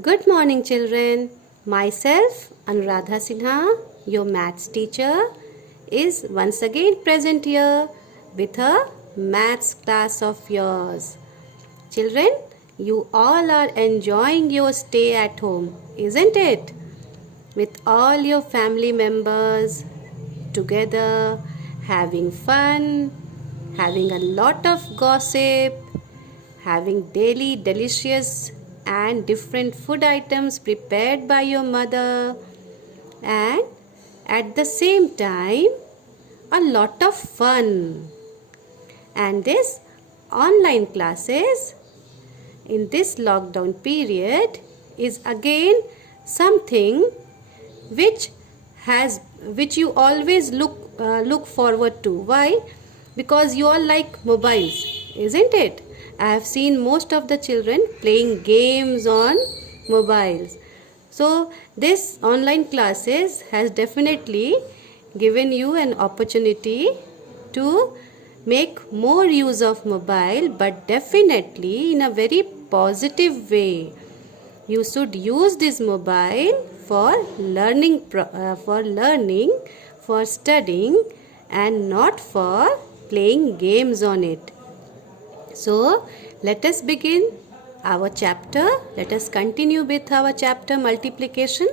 Good morning, children. Myself, Anuradha Sinha, your maths teacher, is once again present here with a maths class of yours. Children, you all are enjoying your stay at home, isn't it? With all your family members together, having fun, having a lot of gossip, having daily delicious and different food items prepared by your mother, and at the same time a lot of fun. And this online classes in this lockdown period is again something which which you always look forward to. Why? Because you all like mobiles, isn't it? I have seen most of the children playing games on mobiles. So this online classes has definitely given you an opportunity to make more use of mobile, but definitely in a very positive way. You should use this mobile for learning, for studying, and not for playing games on it. So let us begin our chapter. Let us continue with our chapter multiplication.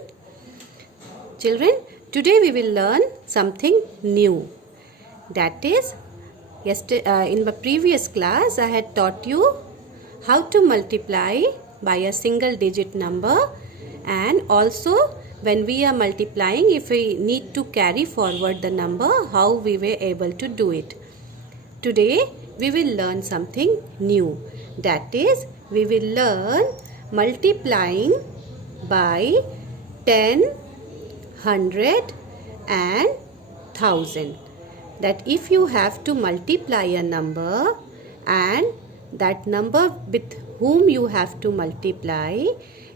Children, today we will learn something new. That is, in the previous class I had taught you how to multiply by a single digit number, and also when we are multiplying, if we need to carry forward the number, how we were able to do it. Today we will learn something new. That is, we will learn multiplying by 10, 100 and 1000. That if you have to multiply a number, and that number with whom you have to multiply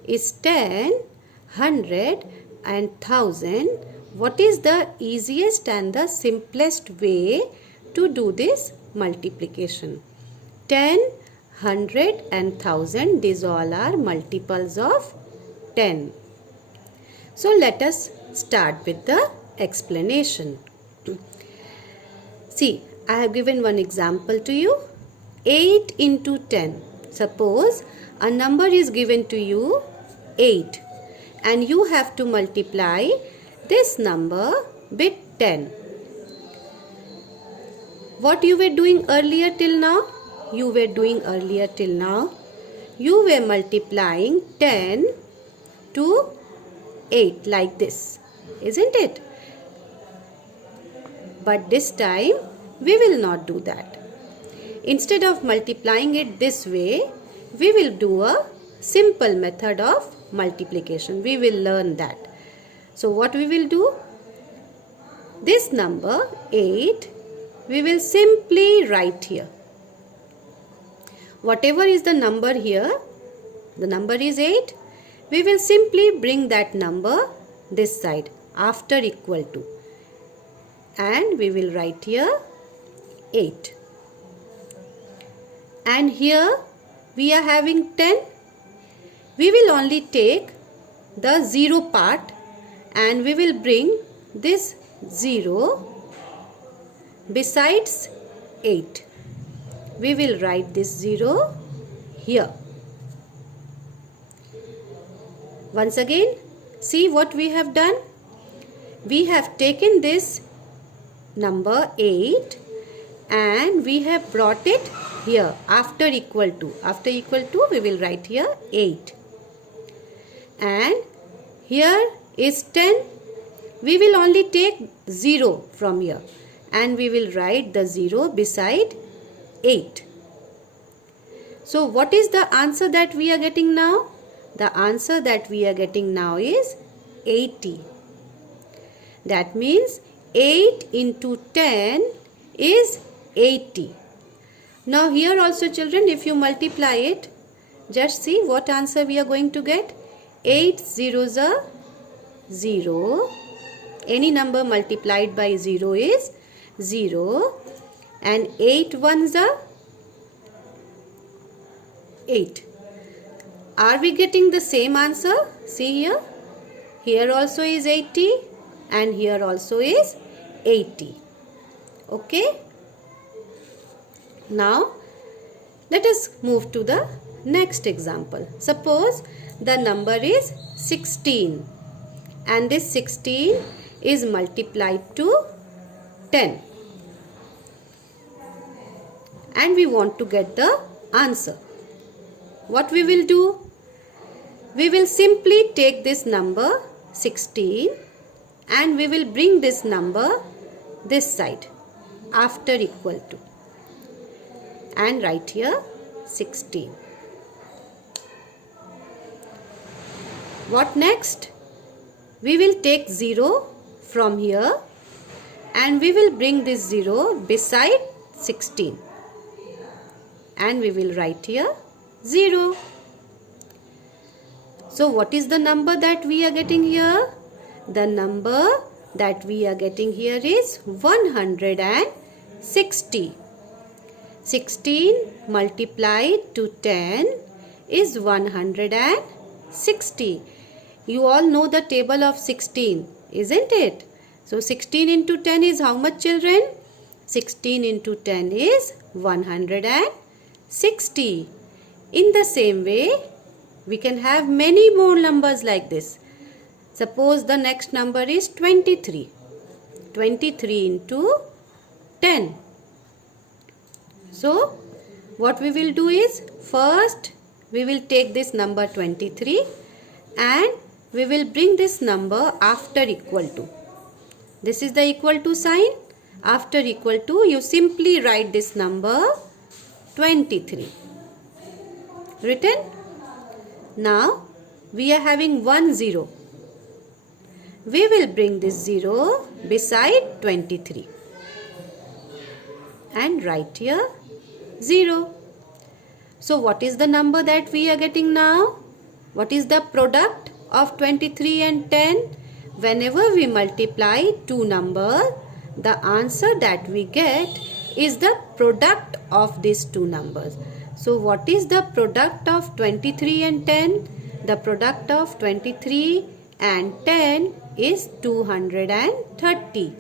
is 10, 100 and 1000, what is the easiest and the simplest way to do this multiplication? 10, 100 and 1000, these all are multiples of 10. So let us start with the explanation. See, I have given one example to you. 8 into 10. Suppose a number is given to you 8, and you have to multiply this number with 10. What you were doing earlier till now? You were multiplying 10 to 8 like this, isn't it? But this time we will not do that. Instead of multiplying it this way, we will do a simple method of multiplication. We will learn that. So what we will do? This number 8, we will simply write here. Whatever is the number here, the number is 8, we will simply bring that number this side after equal to, and we will write here 8. And here we are having 10. We will only take the 0 part, and we will bring this 0 besides 8. We will write this 0 here. Once again, see what we have done. We have taken this number 8 and we have brought it here after equal to. After equal to, we will write here 8. And here is 10. We will only take 0 from here, and we will write the 0 beside 8. So what is the answer that we are getting now? The answer that we are getting now is 80. That means 8 into 10 is 80. Now here also, children, if you multiply it, just see what answer we are going to get. 8 zeros are 0. Any number multiplied by 0 is 0. And 8 ones are 8. Are we getting the same answer? See here. Here also is 80 and here also is 80. Okay. Now let us move to the next example. Suppose the number is 16 and this 16 is multiplied to 10 and we want to get the answer. What we will do? We will simply take this number 16 and we will bring this number this side after equal to and write here 16. What next? We will take 0 from here and we will bring this 0 beside 16 and we will write here 0. So what is the number that we are getting here? The number that we are getting here is 160. 16 multiplied to 10 is 160. You all know the table of 16, isn't it? So 16 into 10 is how much, children? 16 into 10 is 160. In the same way, we can have many more numbers like this. Suppose the next number is 23. 23 into 10. So, what we will do is, first we will take this number 23 and we will bring this number after equal to. This is the equal to sign. After equal to, you simply write this number 23. Written? Now, we are having 1 0. We will bring this 0 beside 23 and write here 0. So, what is the number that we are getting now? What is the product of 23 and 10? Whenever we multiply two numbers, the answer that we get is the product of these two numbers. So what is the product of 23 and 10? The product of 23 and 10 is 230.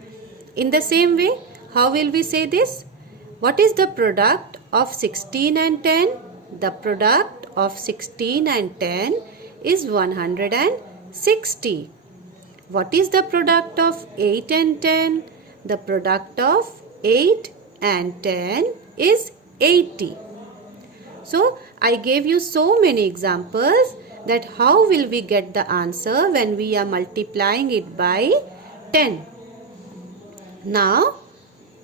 In the same way, how will we say this? What is the product of 16 and 10? The product of 16 and 10 is 160. What is the product of 8 and 10? The product of 8 and 10 is 80. So, I gave you so many examples that how will we get the answer when we are multiplying it by 10. Now,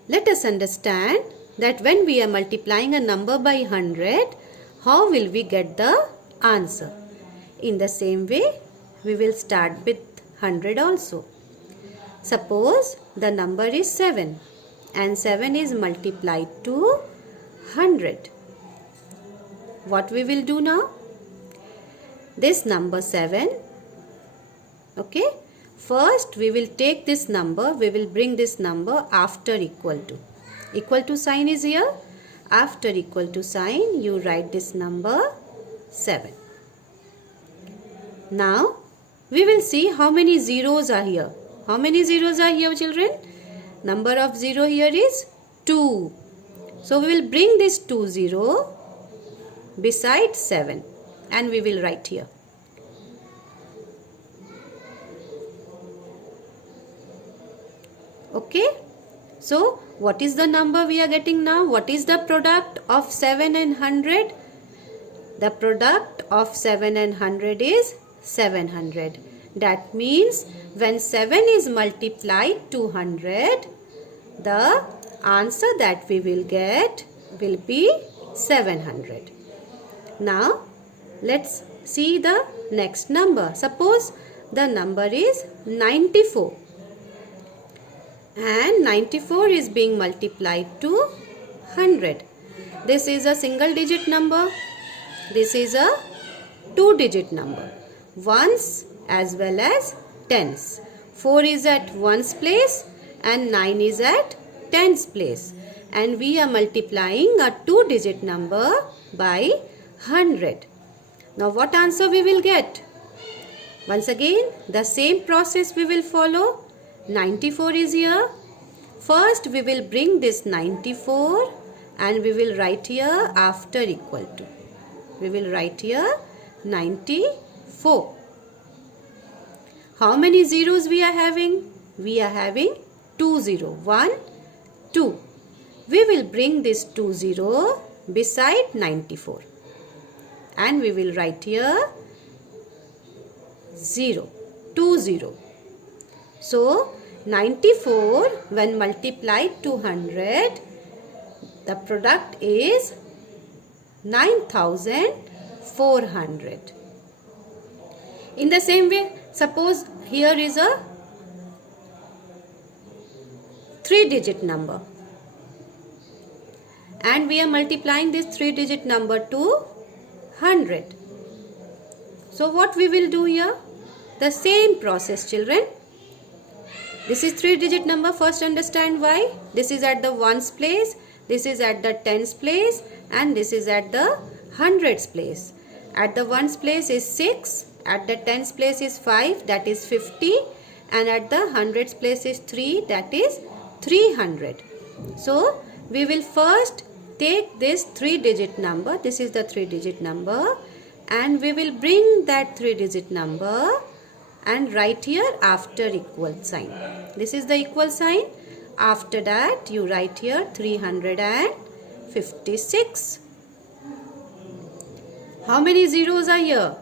let us understand that when we are multiplying a number by 100, how will we get the answer? In the same way, we will start with 100 also. Suppose the number is 7 and 7 is multiplied to 100. What we will do now? This number 7, okay? First we will take this number, we will bring this number after equal to. Equal to sign is here. After equal to sign, you write this number 7. Now, we will see how many zeros are here. How many zeros are here, children? Number of 0 here is 2. So, we will bring this 2 0 beside 7 and we will write here. Okay. So, what is the number we are getting now? What is the product of 7 and 100? The product of 7 and 100 is 700. That means when 7 is multiplied to 100, the answer that we will get will be 700. Now, let's see the next number. Suppose the number is 94. And 94 is being multiplied to 100. This is a single digit number. This is a 2-digit number. Ones as well as tens. 4 is at ones place and 9 is at tens place. And we are multiplying a 2-digit number by 100. Now what answer we will get? Once again, the same process we will follow. 94 is here. First we will bring this 94 and we will write here after equal to. We will write here 94. How many zeros we are having? We are having 2 0. 1, 2. We will bring this 2 0 beside 94. And we will write here 0. 2 0. So 94 when multiplied to 100, the product is 9400. In the same way, suppose here is a 3-digit number and we are multiplying this 3-digit number to 100. So what we will do here? The same process, children. This is 3-digit number. First understand why. This is at the ones place, this is at the tens place, and this is at the hundreds place. At the ones place is 6, at the tens place is 5, that is 50, and at the hundreds place is 3, that is 300. So we will first take this 3-digit number, this is the 3-digit number, and we will bring that 3-digit number and write here after equal sign. This is the equal sign. After that you write here 356. How many zeros are here?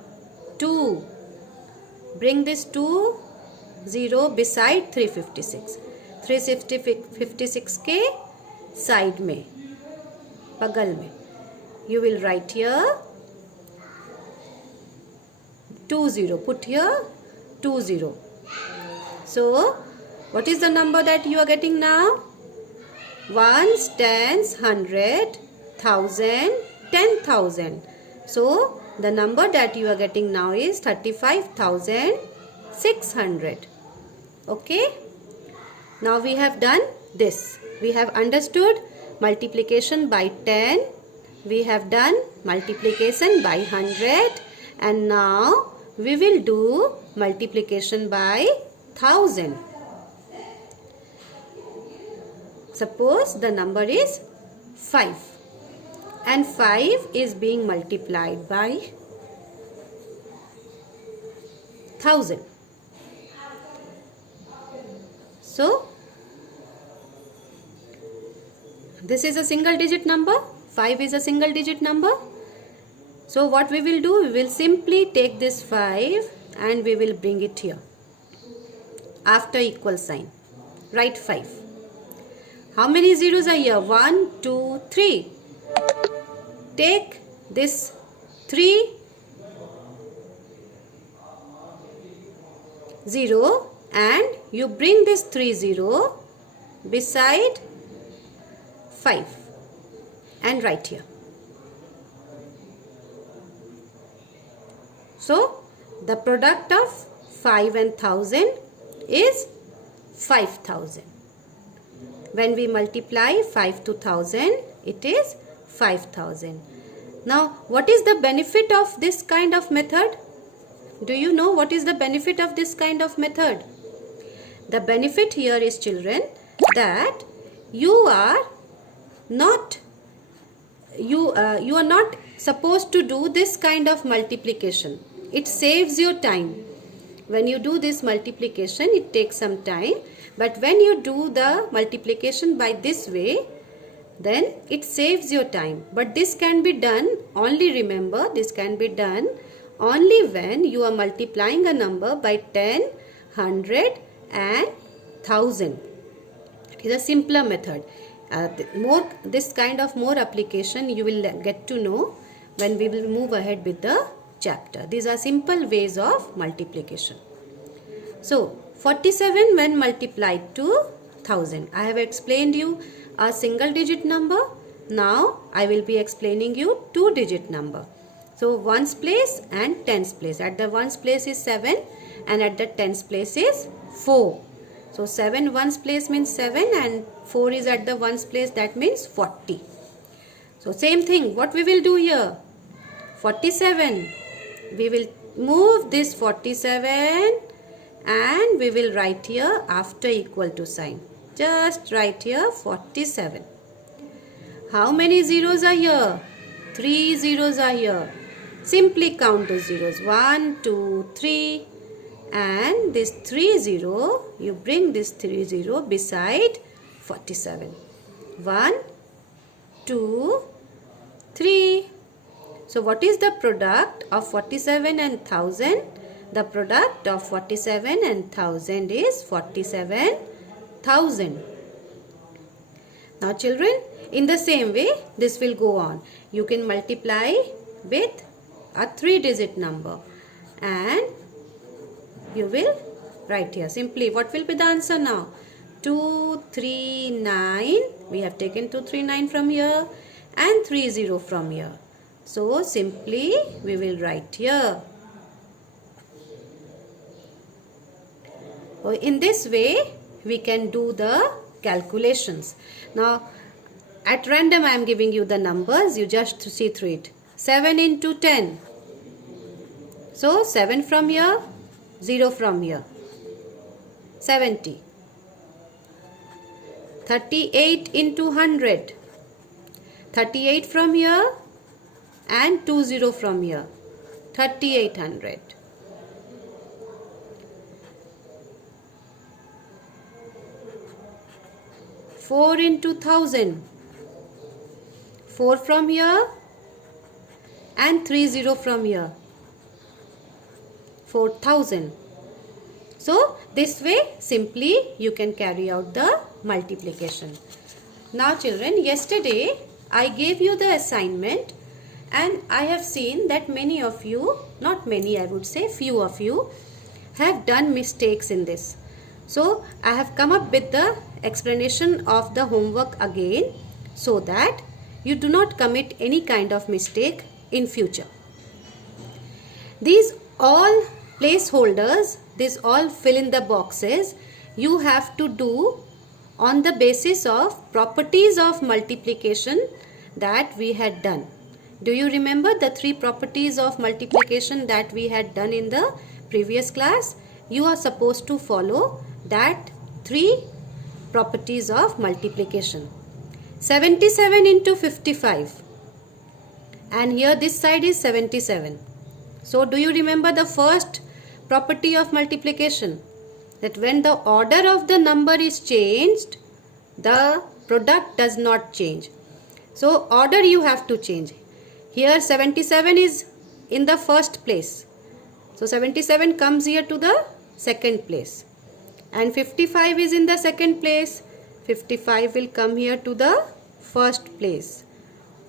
2. Bring this 2 0 beside 356. 356 के side में, बगल में. You will write here 2 0. Put here 2 0. So what is the number that you are getting now? Ones, tens, 100, 1000, 10,000. So the number that you are getting now is 35,600. Okay. Now we have done this. We have understood multiplication by 10. We have done multiplication by 100. And now we will do multiplication by 1000. Suppose the number is 5 and 5 is being multiplied by 1000. So this is a single digit number. 5 is a single digit number. So what we will do, we will simply take this 5 and we will bring it here after equal sign. Write 5. How many zeros are here? 1, 2, 3. Take this 3 0 and you bring this 3 0 beside 5 and write here. So the product of 5 and 1000 is 5000. When we multiply 5 to 1000, it is 5000. Now, what is the benefit of this kind of method? Do you know what is the benefit of this kind of method? The benefit here is, children, that you are not supposed to do this kind of multiplication. It saves your time. When you do this multiplication, it takes some time. But when you do the multiplication by this way, then it saves your time. But this can be done, only remember, this can be done only when you are multiplying a number by 10, 100 and 1000. It is a simpler method. This kind of more application you will get to know when we will move ahead with the chapter. These are simple ways of multiplication. So 47 when multiplied to 1000. I have explained you a single digit number. Now I will be explaining you 2-digit number. So ones place and tens place. At the ones place is 7 and at the tens place is 4. So 7 ones place means 7 and 4 is at the ones place, that means 40. So same thing, what we will do here? 47 we will move this 47 and we will write here after equal to sign. Just write here 47. How many zeros are here? 3 zeros are here. Simply count the zeros. 1, 2, 3. And this 30, you bring this 30 beside 47. 1, 2, 3. So what is the product of 47 and 1000? The product of 47 and 1000 is 47,000. Now children, in the same way, this will go on. You can multiply with a 3-digit number and you will write here. Simply, what will be the answer now? 239. We have taken 239 from here and 30 from here. So, simply we will write here. In this way, we can do the calculations. Now, at random I am giving you the numbers. You just see through it. 7 into 10. So, 7 from here, 0 from here. 70. 38 into 100. 38 from here and 20 from here. 3800. 4 into 1000. 4 from here and 30 from here. 4000. So this way simply you can carry out the multiplication. Now children, yesterday I gave you the assignment and I have seen that many of you, not many, I would say few of you have done mistakes in this. So I have come up with the explanation of the homework again so that you do not commit any kind of mistake in future. These all placeholders, these all fill in the boxes you have to do on the basis of properties of multiplication that we had done. Do you remember the 3 properties of multiplication that we had done in the previous class? You are supposed to follow that 3 properties of multiplication. 77 into 55. And here this side is 77. So do you remember the first property of multiplication? That when the order of the number is changed, the product does not change. So order you have to change. Here 77 is in the first place. So 77 comes here to the second place. And 55 is in the second place. 55 will come here to the first place.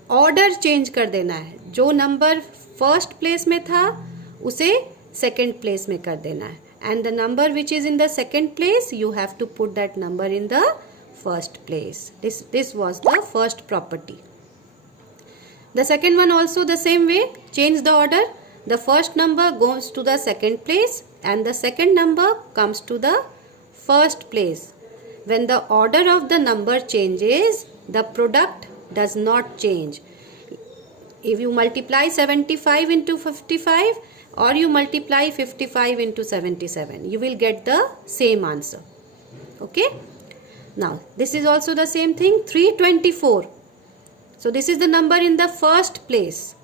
Order change कर देना है. जो number first place में था उसे second place में कर देना है. And the number which is in the second place, you have to put that number in the first place. This was the first property. The second one also the same way. Change the order. The first number goes to the second place and the second number comes to the first place. When the order of the number changes, the product does not change. If you multiply 75 into 55 or you multiply 55 into 77, you will get the same answer. Okay. Now, this is also the same thing. 324. So, this is the number in the first place.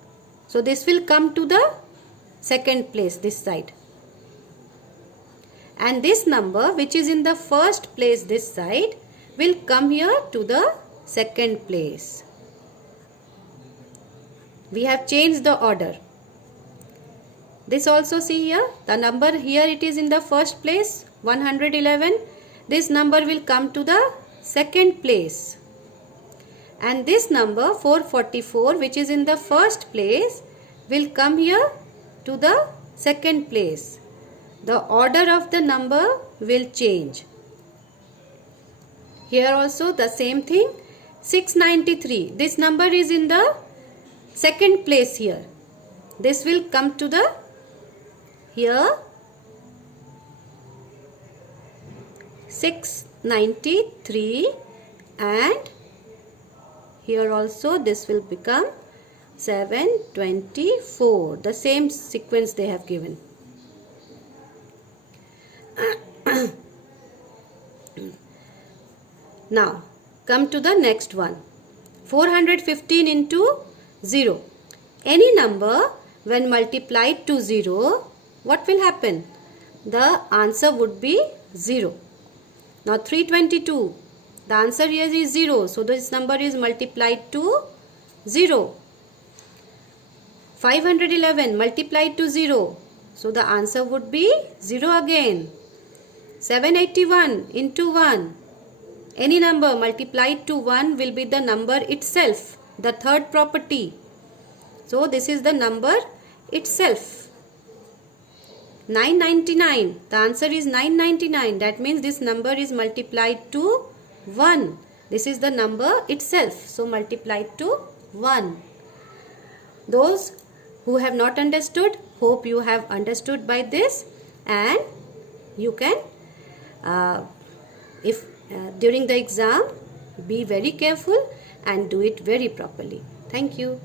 So, this will come to the second place, this side. And this number which is in the first place, this side, will come here to the second place. We have changed the order. This also see here, the number here it is in the first place, 111. This number will come to the second place. And this number 444 which is in the first place will come here to the second place. The order of the number will change. Here also the same thing. 693. This number is in the second place here. This will come to the here 693 and here also this will become 724. The same sequence they have given. Now come to the next one. 415 into 0. Any number when multiplied to 0, what will happen? The answer would be 0. Now 322. The answer here is 0. So this number is multiplied to 0. 511 multiplied to 0. So the answer would be 0 again. 781 into 1. Any number multiplied to 1 will be the number itself, the third property. So this is the number itself. 999. The answer is 999. That means this number is multiplied to 1. This is the number itself. So multiplied to 1. Those who have not understood, hope you have understood by this, and you can during the exam be very careful and do it very properly. Thank you.